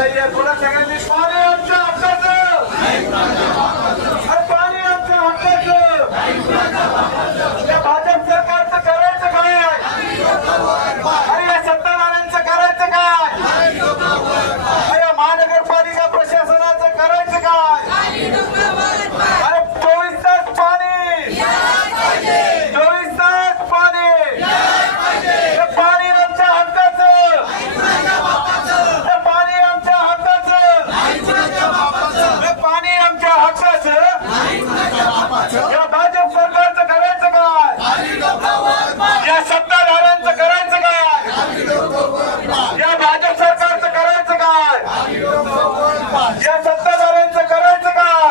पाणी आमच्या हक्काचं अरे पाणी आमच्या हक्काचं या भाजप सरकारचं करायचं काय अरे या सत्ताधाऱ्यांचं करायचं काय अरे या महानगरपालिका प्रशासनाचं करायचं काय अरे चोवीस तास पाणी चोवीस तास पाणी हे पाणी आमच्या हक्काचं हे पाणी आमच्या हक्काचं हे पाणी आमच्या हक्काचं या भाजप सरकारचं करायचं काय या सत्ताधाऱ्यांचं करायचं काय या भाजप सरकारचं करायचं काय या सत्ताधाऱ्यांचं करायचं काय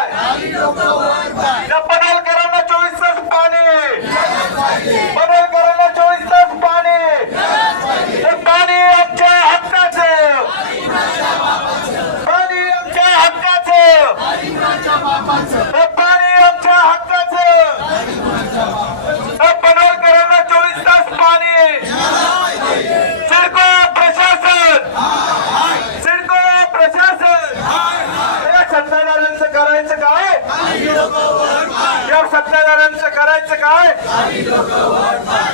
या पडळकरांना चोवीस तास पाणी पडळकरांना चोवीस तास पाणी हे पाणी आमच्या हक्काचं पाणी आमच्या हक्काचं हे पाणी आमच्या हक्काचं हे पडळकरांना चोवीस तास पाणी सिडको प्रशासन सिडको प्रशासन या सत्ताधाऱ्यांचं करायचं काय या सत्ताधाऱ्यांचं करायचं काय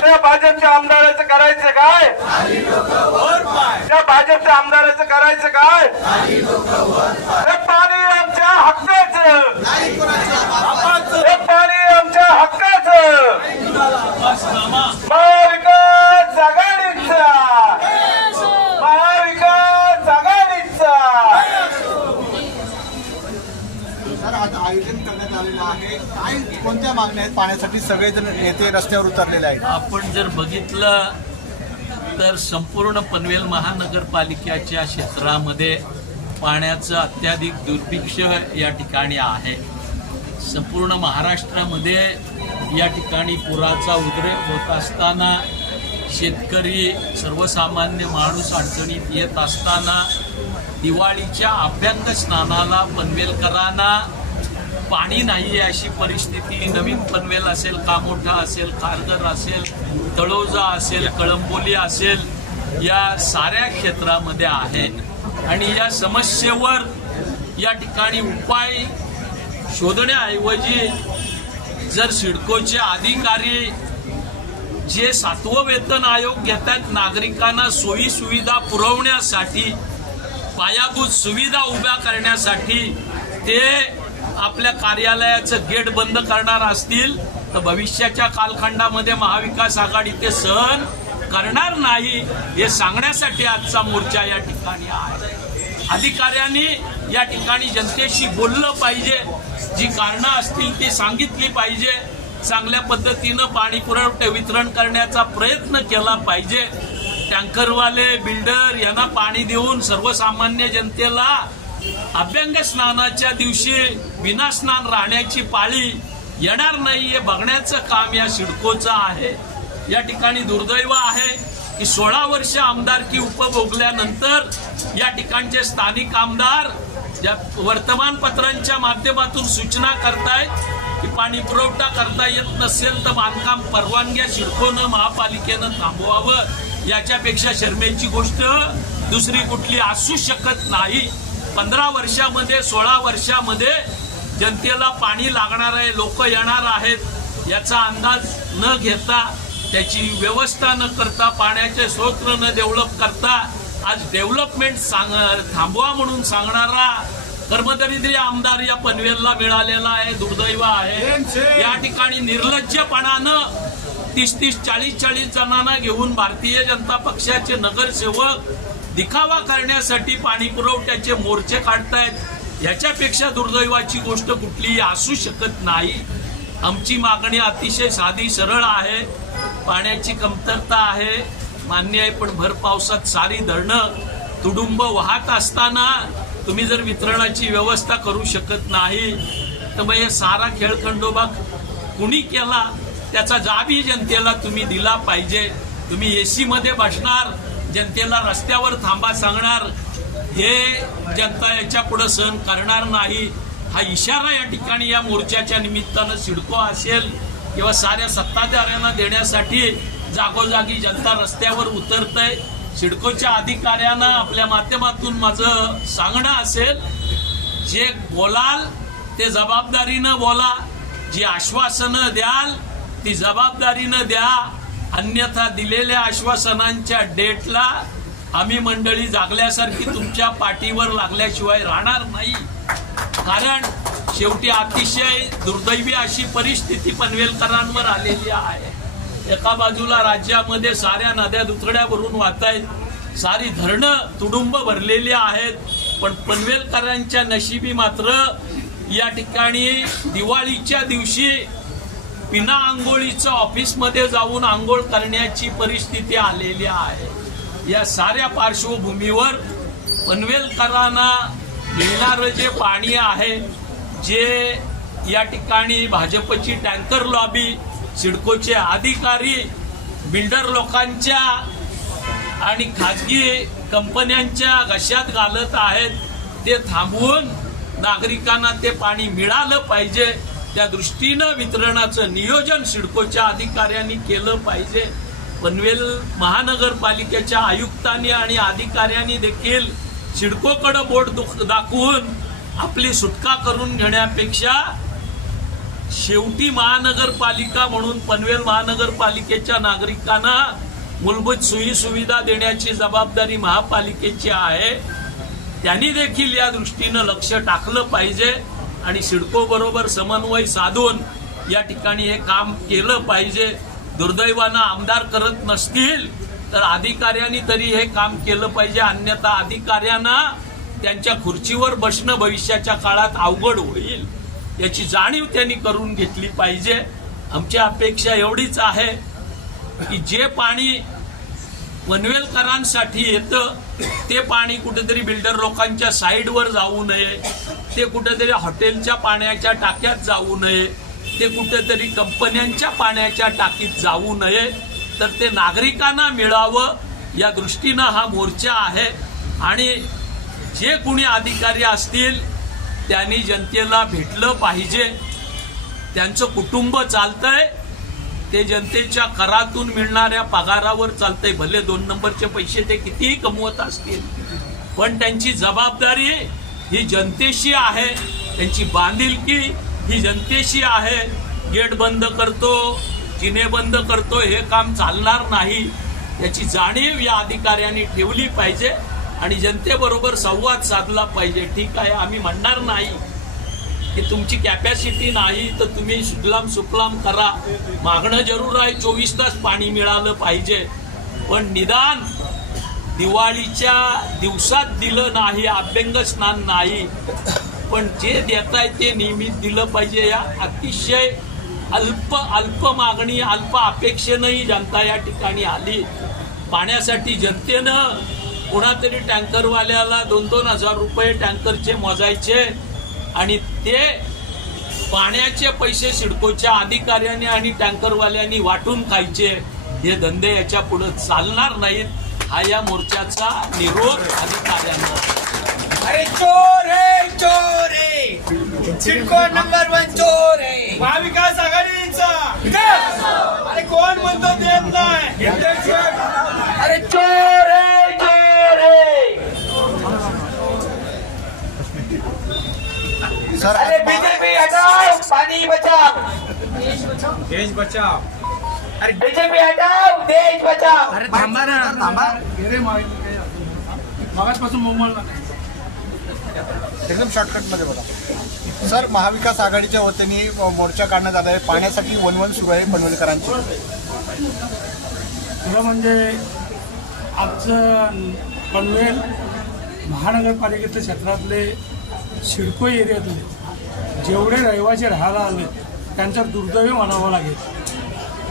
या भाजपच्या आमदाराचं करायचं काय या भाजपच्या आमदाराचं करायचं काय? हे पाणी आमच्या हक्काचं. हे पाणी आमच्या हक्काचं. महाविकास आघाडीचा. महाविकास आघाडीचा. सर आज आयोजन करण्यात आलेलं आहे. काय कोणत्या मागण्या आहेत? पाण्यासाठी सगळेजण नेते रस्त्यावर उतरलेले आहेत. आपण जर बघितलं तर संपूर्ण पनवेल महानगरपालिकेच्या क्षेत्रामध्ये पाण्याचं अत्याधिक दुर्भिक्ष या ठिकाणी आहे. संपूर्ण महाराष्ट्रामध्ये या ठिकाणी पुराचा उद्रेक होत असताना शेतकरी सर्वसामान्य माणूस अडचणीत येत असताना दिवाळीच्या अभ्यंग स्नानाला पनवेलकरांना पाणी नाही आहे अशी परिस्थिती. नवीन पनवेल असेल कामोठा असेल कारगर असेल तळोजा असेल कळंबोली असेल या साऱ्या क्षेत्रामध्ये आहे आणि या समस्येवर या ठिकाणी उपाय शोधण्याऐवजी जर सिडकोचे अधिकारी जे सातवं वेतन आयोग घेतात नागरिकांना सोयी सुविधा पुरवण्यासाठी पायाभूत सुविधा उभ्या करण्यासाठी ते आपल्या कार्यालयाचं गेट बंद करणार असतील तर भविष्याच्या कालखंडामध्ये महाविकास आघाडी ते सहन करणार नाही हे सांगण्यासाठी आजचा मोर्चा या ठिकाणी आहे. अधिकाऱ्यांनी या ठिकाणी जनतेशी बोललं पाहिजे जी कारणं असतील ती सांगितली पाहिजे चांगल्या पद्धतीनं पाणी पुरवठा वितरण करण्याचा प्रयत्न केला पाहिजे. टँकरवाले बिल्डर यांना पाणी देऊन सर्वसामान्य जनतेला अभ्यंग स्नानाच्या दिवशी विनास्नान राहण्याची पाळी येणार नाही हे बघण्याचं काम या सिडकोचं आहे. या ठिकाणी दुर्दैव आहे की सोळा वर्ष आमदारकी उपभोगल्यानंतर या ठिकाणचे स्थानिक आमदार ज्या वर्तमानपत्रांच्या माध्यमातून सूचना करतायत की पाणी पुरवठा करता येत नसेल तर बांधकाम परवानग्या शिडकोनं महापालिकेनं थांबवावं. याच्यापेक्षा शर्मेची गोष्ट दुसरी कुठली असू शकत नाही. पंधरा वर्षामध्ये सोळा वर्षामध्ये जनतेला पाणी लागणार आहे लोक येणार आहेत याचा अंदाज न घेता त्याची व्यवस्था न करता पाण्याचे स्रोत न डेव्हलप करता आज डेव्हलपमेंट सांग थांबवा म्हणून सांगणारा कर्मदरिद्री आमदार या पनवेलला मिळालेला आहे दुर्दैव आहे. या ठिकाणी निर्लज्जपणानं तीस तीस चाळीस चाळीस जणांना घेऊन भारतीय जनता पक्षाचे नगरसेवक दिखावा करण्यासाठी पाणी पुरवठ्याचे मोर्चे काढतायत. याच्यापेक्षा दुर्दैवाची गोष्ट कुठलीही असू शकत नाही. आमची मागणी अतिशय साधी सरळ आहे. पाण्याची कमतरता आहे. मान्य आहे पण भर पावसात सारी धरणं तुडुंब वाहत असताना तुम्ही जर वितरणाची व्यवस्था करू शकत नाही तर मग हे सारा खेळखंडोबा कुणी केला त्याचा जाबी जनतेला तुम्ही दिला पाहिजे. तुम्ही एसीमध्ये बसणार जनतेला रस्त्यावर थांबा सांगणार हे जनता याच्यापुढे सहन करणार नाही. हा इशारा या ठिकाणी या मोर्चाच्या निमित्तानं सिडको असेल किंवा साऱ्या सत्ताधाऱ्यांना देण्यासाठी जागोजागी जनता रस्त्यावर उतरतय. सिडकोच्या अधिकाऱ्यांना आपल्या माध्यमातून माझं सांगणं असेल जे बोलाल ते जबाबदारीनं बोला. जी आश्वासनं द्याल ती जबाबदारीनं द्या. अन्यथा दिलेल्या आश्वासनांच्या डेटला आम्ही मंडळी जागल्यासारखी तुमच्या पाठीवर लागल्याशिवाय राहणार नाही. कारण शेवटी अतिशय दुर्दैवी अशी परिस्थिती पनवेलकरांवर आलेली आहे. एका बाजूला राज्यामध्ये साऱ्या नद्या दुथड्या भरून वाहत आहेत सारी धरणं तुडुंब भरलेली आहेत. पण पनवेलकरांच्या नशिबी मात्र या ठिकाणी दिवाळीच्या दिवशी बिना आंघोळीचं ऑफिसमध्ये जाऊन आंघोळ करण्याची परिस्थिती आलेली आहे. या साऱ्या पार्श्वभूमीवर पनवेलकरांना मिळणारं जे पाणी आहे जे या ठिकाणी भाजपची टँकर लॉबी सिडकोचे अधिकारी बिल्डर लोकांच्या आणि खाजगी कंपन्यांच्या घशात घालत आहेत ते थांबवून नागरिकांना ते पाणी मिळालं पाहिजे. त्या दृष्टीनं वितरणाचं नियोजन सिडकोच्या अधिकाऱ्यांनी केलं पाहिजे. पनवेल महानगरपालिकेच्या आयुक्तांनी आणि अधिकाऱ्यांनी देखील सिडकोकडे बोट दुख- दाखवून आपली सुटका करून घेण्यापेक्षा शेवटी महानगरपालिका म्हणून पनवेल महानगरपालिकेच्या नागरिकांना मूलभूत सोयी सुविधा देण्याची जबाबदारी महापालिकेची आहे. त्यांनी देखील या दृष्टीनं लक्ष टाकलं पाहिजे आणि सिडको बरोबर समन्वय साधून या ठिकाणी हे काम केलं पाहिजे. दुर्दैवानं आमदार करत नसतील तर अधिकाऱ्यांनी तरी हे काम केलं पाहिजे. अन्यथा अधिकाऱ्यांना त्यांच्या खुर्चीवर बसणं भविष्याच्या काळात अवघड होईल. याची जाणीव त्यांनी करून घेतली पाहिजे. आमची अपेक्षा एवढीच आहे की जे पाणी पनवेलकरांसाठी येतं ते पाणी कुठेतरी बिल्डर लोकांच्या साईडवर जाऊ नये ते कुठेतरी हॉटेलच्या पाण्याच्या टाक्यात जाऊ नये. ते कुठेतरी कंपन्यांच्या पाण्याच्या टाकीत जाऊ नये. तर ते नागरिकांना मिळावं या दृष्टीनं हा मोर्चा आहे. आणि जे कुणी अधिकारी असतील त्यांनी जनतेला भेटलं पाहिजे. त्यांचं कुटुंब चालतंय. ते जनतेच्या करातून मिळणाऱ्या पगारावर चालतंय. भले दोन नंबरचे पैसे ते कितीही कमवत असतील पण त्यांची जबाबदारी ही जनतेशी आहे. त्यांची बांधिलकी ही जनतेशी आहे. गेट बंद करतो जिने बंद करतो हे काम चालणार नाही. याची जाणीव या अधिकाऱ्यांनी ठेवली पाहिजे आणि जनतेबरोबर संवाद साधला पाहिजे. ठीक आहे आम्ही म्हणणार नाही की तुमची कॅपॅसिटी नाही तर तुम्ही सुकलाम सुफलाम करा. मागणं जरूर आहे चोवीस तास पाणी मिळालं पाहिजे. पण निदान दिवाळीच्या दिवसात दिलं नाही अभ्यंग स्नान नाही. पण जे देत आहे ते नियमित दिलं पाहिजे या. अतिशय अल्प अल्प मागणी अल्प अपेक्षेनंही जनता या ठिकाणी आली. पाण्यासाठी जनतेनं कुणातरी टँकरवाल्याला दोन दोन हजार रुपये टँकरचे मोजायचे आणि ते पाण्याचे पैसे सिडकोच्या अधिकाऱ्यांनी आणि टँकरवाल्यांनी वाटून खायचे. हे धंदे याच्यापुढे चालणार नाहीत. हा या मोर्चाचा निरोध अधिकाऱ्यांना. अरे चोर! है चोर है सिडको नंबर वन चोर है महाविकास आघाडीचा अरे कोण म्हणतो देत नाही अरे चोर चोरे चोर है अरे बीजेपी हटाओ पाणी बचाओ देश बचाव अरे बीजेपी हटाओ देश बचाओ अरे थांबा ना थांबा एकदम शॉर्टकटमध्ये बोला सर महाविकास आघाडीच्या वतीने मोर्चा काढण्यात आला आहे. पाण्यासाठी वनवन सुरू आहे पनवेलकरांची. खरं म्हणजे आजचं पनवेल महानगरपालिकेतल्या क्षेत्रातले सिडको एरियातले जेवढे रहिवासी राहायला आले त्यांचा दुर्दैव म्हणावं लागेल.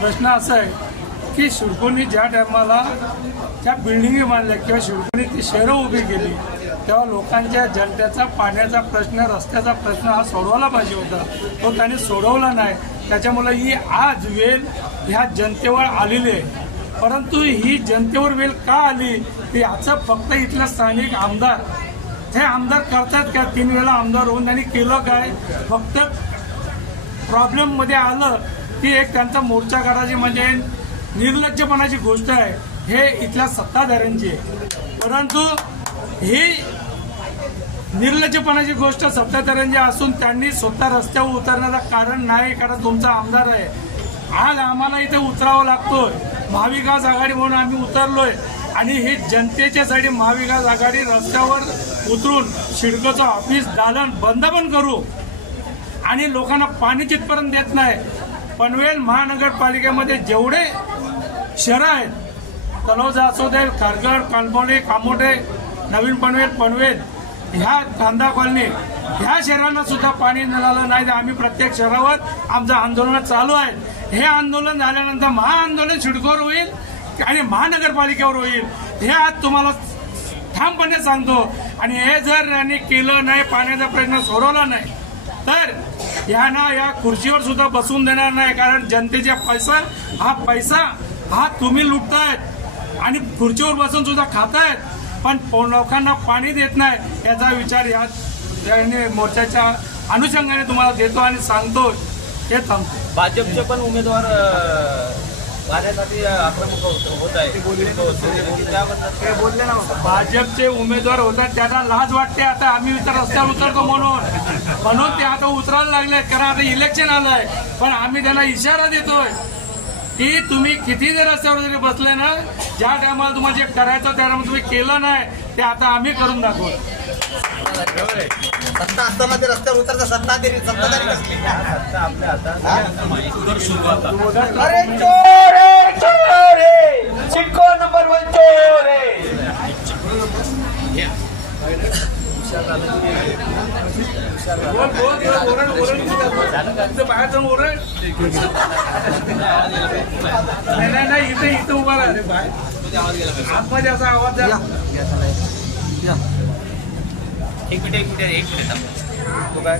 प्रश्न असा आहे की सिडकोनी ज्या टायमाला त्या बिल्डिंगी बांधल्या किंवा सिडकोनी ती शहरं उभी केली तेव्हा लोकांच्या जनतेचा पाण्याचा प्रश्न रस्त्याचा प्रश्न हा सोडवला पाहिजे होता. तो त्यांनी सोडवला नाही. त्याच्यामुळे ही आज वेल ह्या जनतेवर आलेली आहे. परंतु ही जनतेवर वेळ का आली? की याचं फक्त इथलं स्थानिक आमदार. हे आमदार करतात का? तीन वेळा आमदार होऊन त्यांनी केलं काय? फक्त प्रॉब्लेममध्ये आलं की एक त्यांचा मोर्चा काढायची म्हणजे निर्लज्जपणाची गोष्ट आहे. हे इथल्या सत्ताधाऱ्यांची आहे. परंतु ही निर्लज्जपणाची गोष्ट सत्ताधाऱ्यांची असून त्यांनी स्वतः रस्त्यावर उतरण्याचं कारण नाही कारण तुमचा आमदार आहे. आज आम्हाला इथे उतरावं लागतोय. महाविकास आघाडी म्हणून आम्ही उतरलोय. आणि हे जनतेच्यासाठी महाविकास आघाडी रस्त्यावर उतरून शिडकोचं ऑफिस दालन बंद पण करू. आणि लोकांना पाणी तिथपर्यंत देत नाही. पनवेल महानगरपालिकेमध्ये जेवढे शहरं आहेत तलोजा असू दे खारघर कानपोले कामोटे नवीन पनवेल पनवेल ह्या कांदा कॉलनी ह्या शहरांना सुद्धा पाणी मिळालं नाही तर आम्ही प्रत्येक शहरावर आमचं आंदोलन चालू आहे. हे आंदोलन झाल्यानंतर महाआंदोलन शिडकोर होईल आणि महानगरपालिकेवर होईल. हे आज तुम्हाला ठामपणे सांगतो. आणि हे जर यांनी केलं नाही पाण्याचा प्रश्न सोडवला नाही तर यांना या खुर्चीवर सुद्धा बसून देणार नाही कारण जनतेचा पैसा हा पैसा हा तुम्ही लुटतायत आणि खुर्चीवर बसून सुद्धा खातायत. पण लोकांना पाणी देत नाही याचा विचार या मोर्चाच्या अनुषंगाने तुम्हाला देतो आणि सांगतो. हे थांबतो. भाजपचे पण उमेदवार आक्रमक होत आहे बोलले ना भाजपचे उमेदवार होतात त्यांना लाज वाटते. आता आम्ही रस्त्यावर उतरतो म्हणून. म्हणून ते आता उतरायला लागले कारण आता इलेक्शन आलंय. पण आम्ही त्यांना इशारा देतोय. की तुम्ही किती जर रस्त्यावर जरी बसले ना ज्या टायमाला तुम्हाला जे करायचं त्या टायमाला तुम्ही केलं नाही ते आता आम्ही करून दाखवू. सत्ता असताना ते रस्त्यावर उतरता सत्ता तरी सत्ताधारी अरे चोर चोर. चिडको नंबर वन चोर! नाही नाही, नाही इथे इथं उभा राहते आतमध्ये असा आवाज द्या एक मिनिट एक मिनिट एक मिनिट थांबा. काय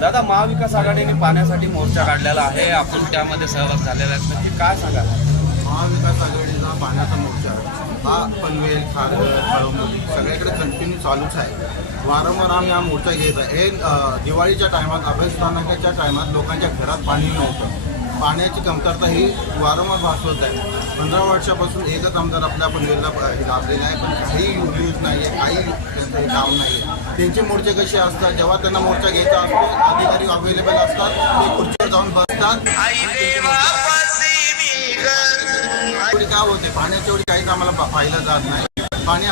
दादा महाविकास आघाडीने पाण्यासाठी मोर्चा काढलेला आहे. आपण त्यामध्ये सहभाग झालेला आहे. नक्की काय सांगा महाविकास आघाडीचा पाण्याचा मोर्चा हा पनवेल खारघर कळमनुरी सगळीकडे कंटिन्यू चालूच आहे. वारंवार आम्ही हा मोर्चा घेत आहे. दिवाळीच्या टायमात अभयस्थानकाच्या टायमात लोकांच्या घरात पाणी नव्हतं. पाण्याची कमतरता ही वारंवार भासवत आहे पंधरा वर्षापासून एकच आमदार आपल्या पनवेलला लाभलेला आहे. पण काही न्यूज नाही आहे काही त्यांचं काम नाही आहे त्यांचे मोर्चे कसे असतात? जेव्हा त्यांना मोर्चा घ्यायचा असतो अधिकारी अवेलेबल असतात ते खुर्चीवर जाऊन बसतात. काय होते. पाण्याच्या एवढी काहीच आम्हाला पाहिलं जात नाही. पाणी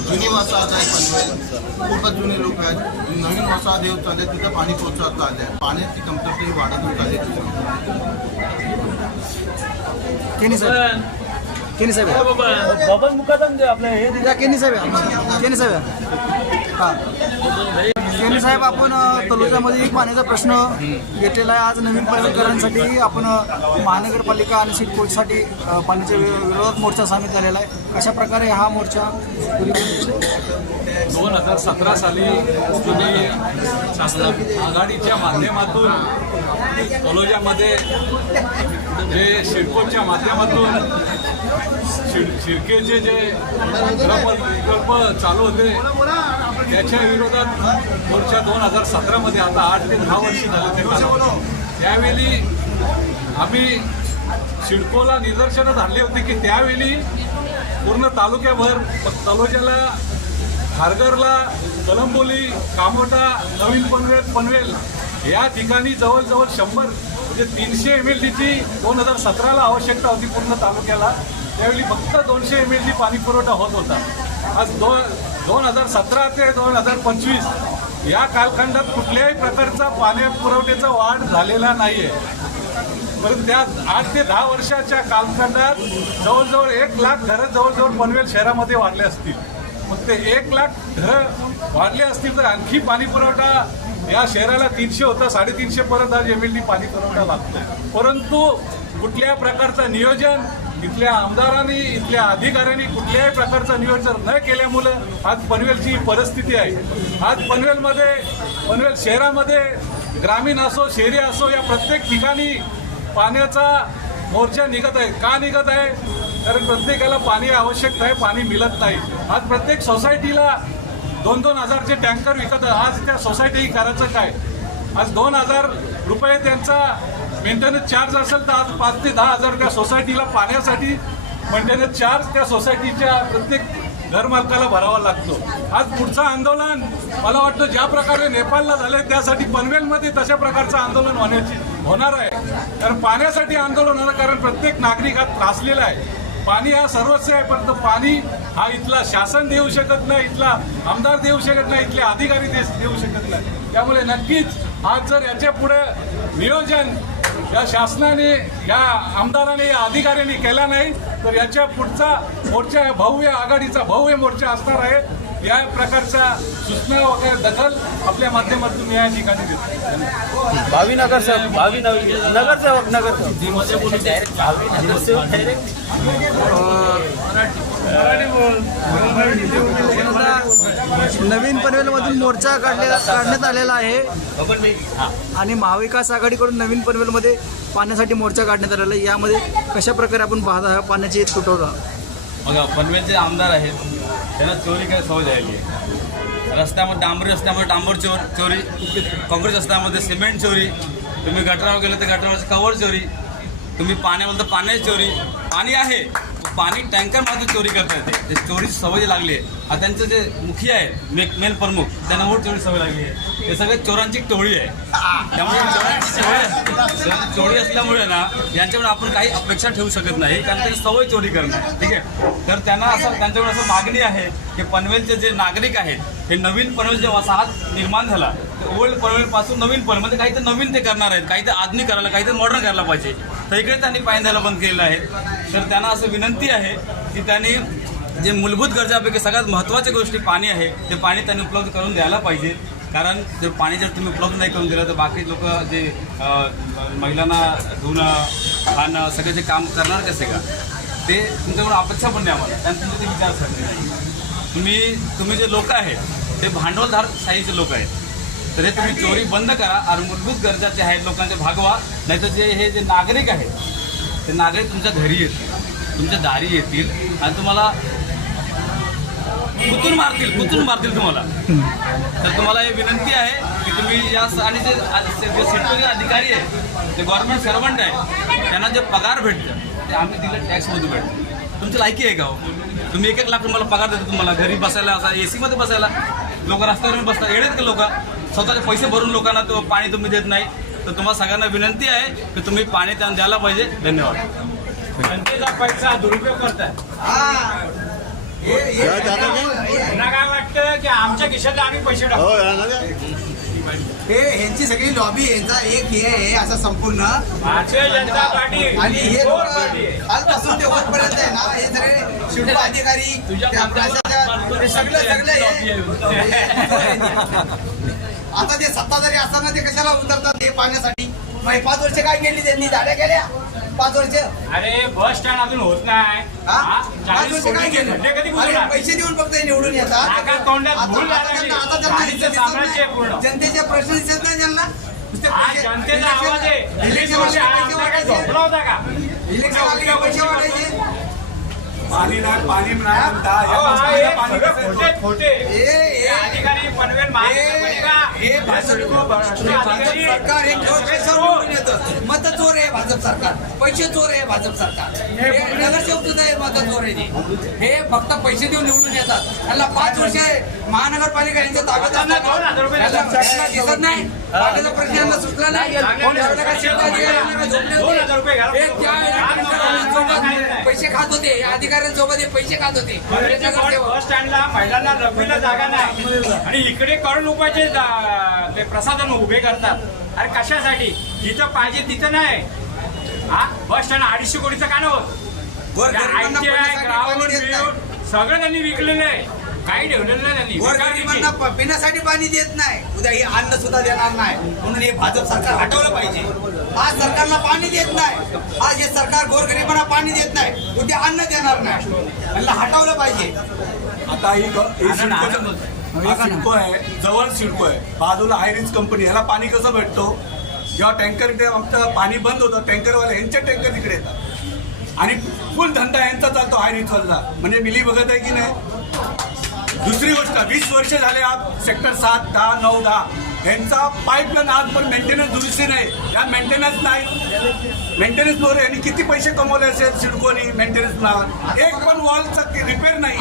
जुनी वसाहत आहे. पनवेल खूपच जुने लोक आहेत. नवीन वसाहत येऊन चालले तिथं पाणी चालले आहे. पाण्याची कमतरता ही वाढत चालली केनी साहेब. केनी साहेब. बबन मुकादम आपलं. हे केनी साहेब. केनी साहेब. आहे. हा केनी साहेब आपण अ, एक पाण्याचा प्रश्न घेतलेला आहे. आज नवीन पर्यटकांसाठी आपण महानगरपालिका आणि सिटकोटसाठी पाण्याच्या वि- विरोधात मोर्चा सामील झालेला आहे. कशा प्रकारे हा मोर्चा दोन हजार सतरा साली तुम्ही शासन आघाडीच्या माध्यमातून तलोजामध्ये जे शिडकोच्या माध्यमातून शिड शिडकेचे जे प्रकल्प चालू होते त्याच्या विरोधात मोर्चा दोन हजार सतरामध्ये आता आठ ते दहा वर्ष झालं ते त्यावेळी आम्ही सिडकोला निदर्शनं झाली होती की त्यावेळी पूर्ण तालुक्याभर तलोजाला खारघरला कलंबोली कामोटा नवीन पनवेल पनवेल या ठिकाणी जवळजवळ शंभर म्हणजे तीनशे एम एल डीची दोन हजार सतराला आवश्यकता होती पूर्ण तालुक्याला. त्यावेळी फक्त दोनशे एम एल डी पाणी पुरवठा होत होता. आज दोन दोन हजार सतरा ते दोन हजार पंचवीस या कालखंडात कुठल्याही प्रकारचा पाणी पुरवठ्याचा वाढ झालेला नाही आहे परंतु त्या आठ ते दहा वर्षाच्या कालखंडात जवळजवळ एक लाख घरं जवळजवळ पनवेल शहरामध्ये वाढले असतील. मग ते एक लाख घरं वाढले असतील तर आणखी पाणी पुरवठा या शहराला तीनशे होता साडेतीनशे पर्यंत आज एम एल डी पाणी पुरवठा लागतो परंतु कुठल्या प्रकारचं नियोजन इथल्या आमदारांनी इथल्या अधिकाऱ्यांनी कुठल्याही प्रकारचं नियोजन न केल्यामुळं आज पनवेलची परिस्थिती आहे. आज पनवेलमध्ये पनवेल शहरामध्ये ग्रामीण असो शहरी असो या प्रत्येक ठिकाणी पाण्याचा मोर्चा निघत आहे. का निघत आहे? कारण प्रत्येकाला पाणी आवश्यक आहे पाणी मिळत नाही. आज प्रत्येक सोसायटीला दोन दोन हजारचे टँकर विकत आहे. आज त्या सोसायटी करायचं काय? आज दोन हजार रुपये त्यांचा मेंटेनन्स चार्ज असेल तर आज पाच ते दहा हजार त्या सोसायटीला पाण्यासाठी मेंटेनन्स चार्ज त्या सोसायटीच्या प्रत्येक घरमालकाला भरावा लागतो. आज पुढचं आंदोलन मला वाटतं ज्या प्रकारे नेपाळला झालंय त्यासाठी पनवेलमध्ये तशा प्रकारचं आंदोलन होण्याची होणार आहे. कारण पाण्यासाठी आंदोलन होणार कारण प्रत्येक नागरिक हा त्रासलेला आहे. पाणी हा सर्वस्व आहे परंतु पाणी हा इथला शासन देऊ शकत नाही इथला आमदार देऊ शकत नाही इथले अधिकारी देऊ शकत नाही. त्यामुळे नक्कीच आज जर याच्यापुढे नियोजन या शासनाने या आमदाराने या अधिकाऱ्यांनी केला नाही तर याच्या पुढचा मोर्चा भव्य आघाडीचा भव्य मोर्चा असणार आहे. या प्रकारच्या सूचना वगैरे दखल आपल्या माध्यमातून या ठिकाणी देतो. भावी नगरसेवक भावी नगर भावी नगरसेवक डायरेक्ट नवीन पनवेलमधून मोर्चा काढलेला काढण्यात आलेला आहे. आणि महाविकास आघाडीकडून नवीन पनवेलमध्ये पाण्यासाठी मोर्चा काढण्यात आलेला आहे. यामध्ये कशा प्रकारे आपण पाहत आहात? पाण्याची तुटवडा. बघा पनवेलचे आमदार आहेत. त्यांना चोरी काय सवय झालेली आहे. रस्त्यामध्ये डांबरी रस्त्यामध्ये डांबर चोर चोरी काँक्रीट रस्त्यामध्ये सिमेंट चोरी तुम्ही गटरावर गेले तर गटरावरची कवर चोरी तुम्ही पाण्यामध्ये तर पाण्याची चोरी पाणी आहे. पाणी टँकरमध्ये चोरी करतात ते. चोरीची सवय लागली आहे. आता त्यांचं जे मुखी आहे मेन मेल प्रमुख त्यांना मोठ चोरी सवय लागली आहे. हे सगळं चोरांची टोळी आहे. त्यामुळे चोरांची सवय चोरी असल्यामुळे ना यांच्यामुळे आपण काही अपेक्षा ठेवू शकत नाही कारण त्यांची सवय चोरी करणं. ठीक आहे? तर त्यांना असं त्यांच्याकडे असं मागणी आहे की पनवेलचे जे नागरिक आहेत हे नवीन पनवेल जे वसाहत निर्माण झाला ओल्ड पनवेलपासून नवीन पनवेल म्हणजे काही तर नवीन ते करणार आहेत काही तर आधुनिक करायला काही तर मॉडर्न करायला पाहिजे. तर इकडे त्यांनी पाणी द्यायला बंद केलेलं आहे तर त्यांना असं विनंती आहे की त्यांनी जे मूलभूत गरजापैकी सगळ्यात महत्त्वाच्या गोष्टी पाणी आहे ते पाणी त्यांनी उपलब्ध करून द्यायला पाहिजे. कारण जर पाणी जर तुम्ही उपलब्ध नाही करून दिलं तर बाकी लोक जे महिलांना धुणं खाणं सगळं जे काम करणार कसे का? ते तुमच्याकडून अपेक्षा पण नाही आम्हाला कारण तुमचे ते विचारसरणी नाही. तुम्ही तुम्ही जे लोक आहेत ते भांडवलधार शाहीचे लोक आहेत. तर हे तुम्ही चोरी बंद करा आणि मूलभूत गरजा जे आहेत लोकांचे भागवा. नाहीतर जे हे जे नागरिक आहेत ते नागरिक तुमच्या घरी येतील तुमच्या दारी येतील आणि तुम्हाला कुतून मारतील कुतून मारतील तुम्हाला? तर तुम्हाला हे विनंती आहे की तुम्ही या आणि जे जे सिटचे अधिकारी आहे ते गव्हर्नमेंट सर्वंट आहे त्यांना जे पगार भेटतं ते आम्ही दिलं टॅक्समधून भेटतं. तुमची लायकी आहे का हो? तुम्ही एक एक लाख तुम्हाला पगार देतो तुम्हाला घरी बसायला असा ए सीमध्ये बसायला. लोक रस्त्यावर बसतात येतात का लोक? स्वतःचे पैसे भरून लोकांना तो पाणी तुम्ही देत नाही. तर तुम्हाला सगळ्यांना विनंती आहे की तुम्ही पाणी त्यांना द्यायला पाहिजे. धन्यवाद. जनतेचा पैसा दुरुपयोग करतात काय? वाटतं की आमच्या खिशात आम्ही पैसे टाकतो हे ह्यांची सगळी लॉबी यांचा एक हे आहे असं संपूर्ण. भारतीय जनता पार्टी. आणि हे. कालपासून ते वरपर्यंत आहे ना हे सगळे शुल्क अधिकारी सगळं सगळं. हे- आता ते सत्ताधारी असताना ते कशाला उतरतात हे पाहण्यासाठी? मग पाच वर्ष काय केली त्यांनी? झाड्या केल्या? पाच वर्ष. अरे बस स्टँड अजून होत नाही. हा? हा? पाच चाळीस वर्ष काय केलं? खड्डे कधी अरे? पैसे देऊन फक्त हे निवडून येतात. नाका तोंडात आता- धूळ आता लागली. त्यांना- आता त्यांना चाळीसचं इज्जत दिसत साम्राज्य आहे पूर्ण. नाही. जनतेचे प्रश्न दिसत नाही त्यांना. नुसते हा पैसे- जनतेचा आवाज आहे. इलेक्शन- वीस वर्ष हा काय वाटायचे. झोपला होता का? इलेक्शन आले की पैसे वाटायचे पाणी नाही पाणी नाही म्हणता. अहो, हा एक सगळं खोटे खोटे हे- हे- हे अधिकारी पनवेल महानगरपालिका हे भाजप सरकार निवडून येतं. मत चोर आहे भाजप सरकार. पैसे चोर आहे भाजप सरकार. हे नगरसेवक सुद्धा आहे मत चोर आहे. हे फक्त पैसे देऊन निवडून येतात. त्यांना पाच वर्ष महानगरपालिका यांच्या ताब्यात दिसत नाही. पाण्याचा प्रश्न यांना सुटला नाही. हे पैसे खात होते. या अधिकाऱ्यांसोबत हे पैसे खात होते. हे. बस स्टँडला महिलांना रखवीला जागा नाही. आणि इकडे करोड रुपयाचे ते प्रसाधन उभे करतात. अरे कशासाठी? जिथं पाहिजे तिथं नाही. हा? बस स्टँड अडीचशे कोटीचं का नव्हतं? सगळं त्यांनी विकलेलं आहे. काही ठेवलेलं नाही त्यांनी. पिण्यासाठी पाणी देत नाही. उद्या हे अन्न सुद्धा देणार नाही. म्हणून हे भाजप सरकार हटवलं पाहिजे. आज सरकारला पाणी देत नाही. आज हे सरकार गोरगरिबांना पाणी देत नाही. उद्या अन्न देणार नाही. हटवलं पाहिजे. आता हा सिडको आहे जवळ सिडको आहे. बाजूला आयरिस कंपनी ह्याला पाणी कसं भेटतो? जेव्हा टँकर इथे आमचं पाणी बंद होतं. टँकरवाले यांचे टँकर तिकडे येतात. आणि फुल धंदा यांचा चालतो हाय म्हणजे मिली बघत आहे की नाही? दुसरी गोष्ट वीस वर्ष झाले आज सेक्टर सात दहा नऊ दहा. यांचा पाईपलाईन आज पण मेंटेनन्स दुरुस्ती नाही. या मेंटेनन्स नाही. मेंटेनन्स वर यांनी किती पैसे कमवले असेल सिडकोनी मेंटेनन्स एक पण वॉलचा रिपेअर नाही.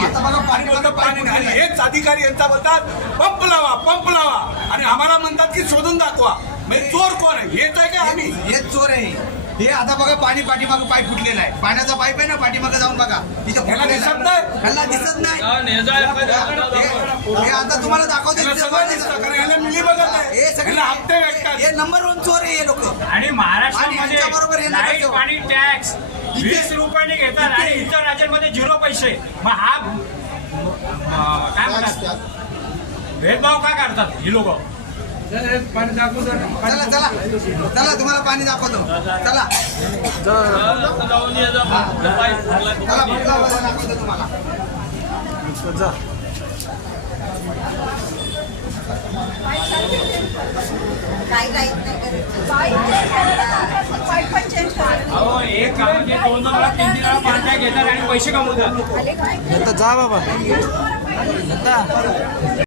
पाणी- आणि हेच अधिकारी यांचा बोलतात पंप लावा पंप लावा. आणि आम्हाला म्हणतात की शोधून दाखवा. म्हणजे चोर कोण आहे? हेच आहे का आम्ही? हे चोर आहे. हे आता बघा पाणी पाठीमागं पाईप फुटलेला आहे. पाण्याचा पाईप आहे ना पाठीमागं जाऊन बघा. तिथे फुटलेला दिसत. नाही? ह्याला दिसत नाही. हे आता तुम्हाला दाखवते. हे सगळे हे नंबर वन चोर आहे हे लोक. आणि महाराष्ट्रामध्ये यांच्याबरोबर हे. पाणी टॅक्स वीस रुपयाने घेतात आणि इतर राज्यांमध्ये झिरो पैसे. मग हा काय म्हणतात? भेदभाव का करतात ही लोक? चला चला. चला तुम्हाला पाणी दाखवतो. चला. दाखवतो तुम्हाला. वेळा पाणी घेतात आणि पैसे कमवतात काय जा बाबा.